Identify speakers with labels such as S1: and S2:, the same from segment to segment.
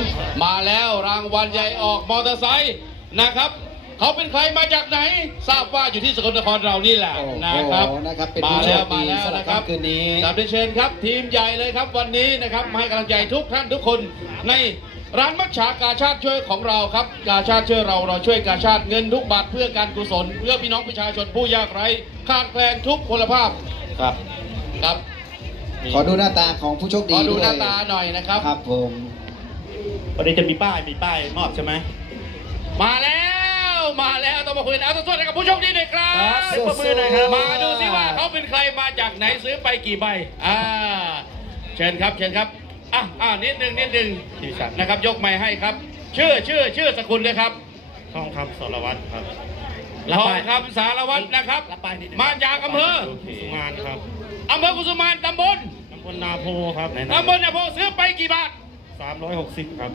S1: มาแล้วรางวัลใหญ่ออกมอเตอร์ไซค์นะครับเขาเป็นใครมาจากไหนทราบว่าอยู่ที่สกลนครเรานี่แหละนะครับ
S2: เป็นผู้โชคดีสำหรับคืนนี้
S1: ครับเชิญครับทีมใหญ่เลยครับวันนี้นะครับมาให้กำลังใจทุกท่านทุกคนในร้านมัชชากาชาติช่วยของเราครับกาชาติช่วยเราช่วยกาชาติเงินทุกบาทเพื่อการกุศลเพื่อพี่น้องประชาชนผู้ยากไร้ขาดแคลนทุกพลภาพครับครับ
S2: ขอดูหน้าตาของผู้โชคดี
S1: ขอดูหน้าตาหน่อยนะครับ
S2: ครับผม
S3: วันนี้จะมีป้ายมอบใช่ไหม
S1: มาแล้วต้องมาคุยกันเอาตัวๆกับผู้โชคดีหน่อยครับ
S3: มือหน่อยครับ
S1: มาดูซิว่าเขาเป็นใครมาจากไหนซื้อไปกี่ใบเชิญครับนิดนึงนะครับยกไม้ให้ครับชื่อสกุลเลยครับ
S3: ทองคำสารวัตรครับ
S1: ทองคำสารวัตรนะครับมาจากอำเภอ
S3: กุสุมานครับ
S1: อำเภอกุสุมานตำบล
S3: นาโพครับ
S1: ตำบลนาโพซื้อไปกี่บาท
S3: 360ครับ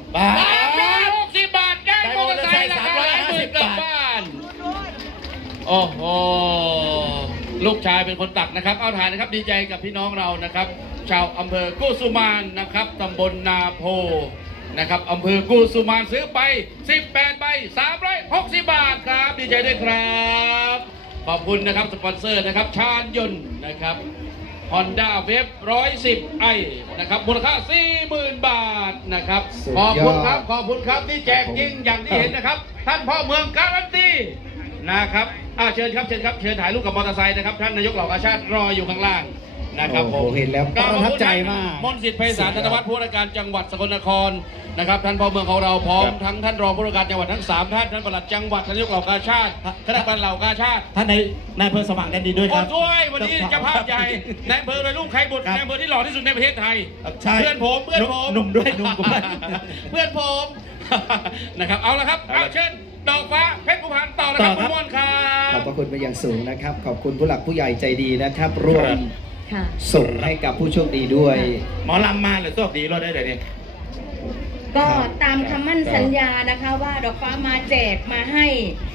S1: 360 บาทได้มอเตอร์ไซค์ราคา350กลับบ้านโอ้โหลูกชายเป็นคนตักนะครับเอาถ่ายนะครับดีใจกับพี่น้องเรานะครับชาวอำเภอกุสุมานนะครับตำบลนาโพนะครับอำเภอกุสุมานซื้อไป18 ใบ360 บาทครับดีใจด้วยครับขอบคุณนะครับสปอนเซอร์นะครับชาญยนต์นะครับ Honda Wave 110i นะครับมูลค่า 40,000 บาทนะครับขอบคุณครับที่แจกจริงอย่างที่เห็นนะครับท่านพ่อเมืองการันตีนะครับเชิญถ่ายรูปกับมอเตอร์ไซค์นะครับท่านนายกเหล่ากาชาติรออยู่ข้างล่างนะครับผม
S2: เห็นแล้วประทับใจมาก
S1: มนต์สิทธิ์ไพศาลธนวัฒน์ผู้ว่าการจังหวัดสกลนครนะครับท่านพ่อเมืองของเราพร้อมทั้งท่านรองผู้ว่าการจังหวัดทั้ง3ท่านท่านปลัดจังหวัดท่านนายกเหล่ากาชาติคณะกรรมการเหล่ากาชาติ
S3: ท่านนายอำเภอสว่างแดนดินด้วยครับ
S1: ด้วยวันนี้เจ้าภาพใหญ่นายอำเภอเลยลูกใครบุตรนายอำเภอที่หล่อที่สุดในประเทศไทยเพื่อนผม
S3: หนุ่มด้วยหนุ่มด้วย
S1: เพื่อนผมนะครับเอาละครับเชิญดอกฟ้าเพชรภูพานต่อนะครับคุณมนต์ครับ
S2: ขอบพระคุณเป็นอย่างสูงนะครับขอบคุณผู้หลักผู้ใหญ่ใจดีนะครับร่วมส่งให้กับผู้โชคดีด้วย
S3: หมอลำมาหรือโชคดีเราได้เลยเนี่ย
S4: ก็ตามคำมั่นสัญญานะคะว่าดอกฟ้ามาแจกมาให้